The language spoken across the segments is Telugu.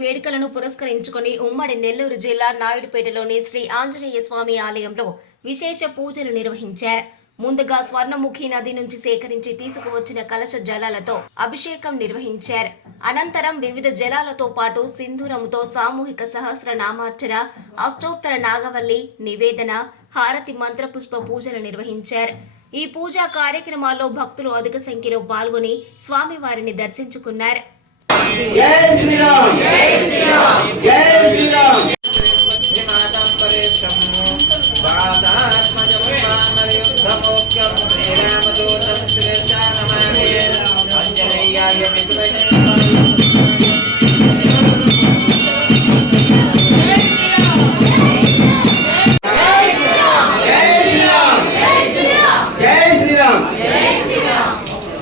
వేడుకలను పురస్కరించుకొని ఉమ్మడి నెల్లూరు జిల్లా నాయుడుపేటలోని శ్రీ ఆంజనేయ స్వామి ఆలయంలో విశేష పూజలు నిర్వహించారు. ముందుగా స్వర్ణముఖి నది నుంచి సేకరించి తీసుకువచ్చిన కలశ జలాలతో అభిషేకం నిర్వహించారు. అనంతరం వివిధ జలాలతో పాటు సింధూరముతో సామూహిక సహస్రనామార్చన, అష్టోత్తర నాగవల్లి నివేదన, హారతి మంత్రపుష్ప పూజలు నిర్వహించారు. ఈ పూజా కార్యక్రమాల్లో భక్తులు అధిక సంఖ్యలో పాల్గొని స్వామివారిని దర్శించుకున్నారు.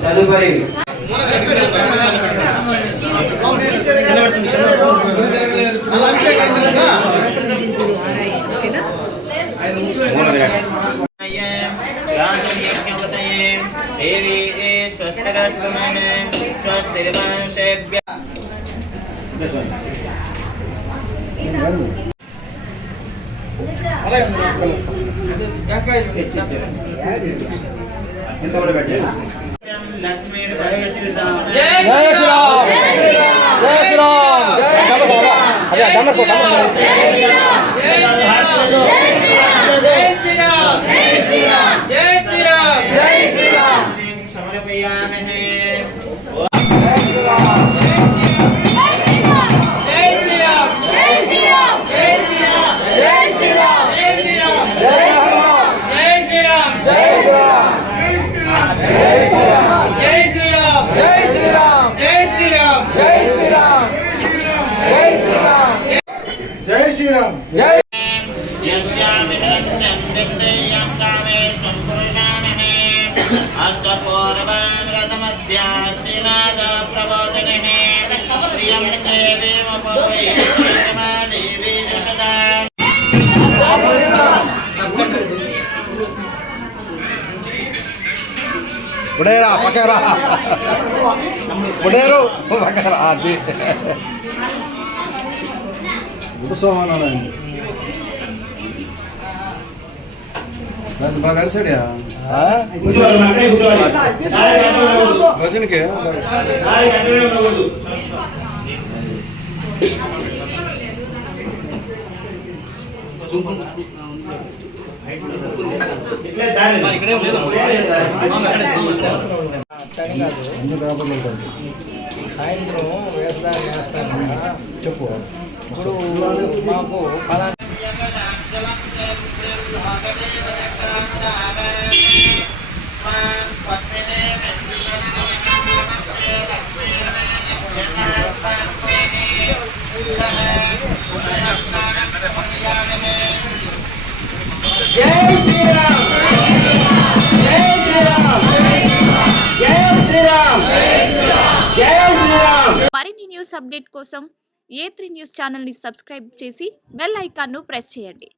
తదుపరి జై శ్రీరామ్ జై బుడేరా పక్కరా బుడేరు పక్కరా అది బాగా నడిచాడా భజనకే సాయంత్రం వేస్తాను చెప్పు. ఇప్పుడు మాకు మరిన్ని న్యూస్ అప్డేట్ కోసం A3 న్యూస్ ఛానల్ ని సబ్స్క్రైబ్ చేసి బెల్ ఐకాన్ ను ప్రెస్ చేయండి.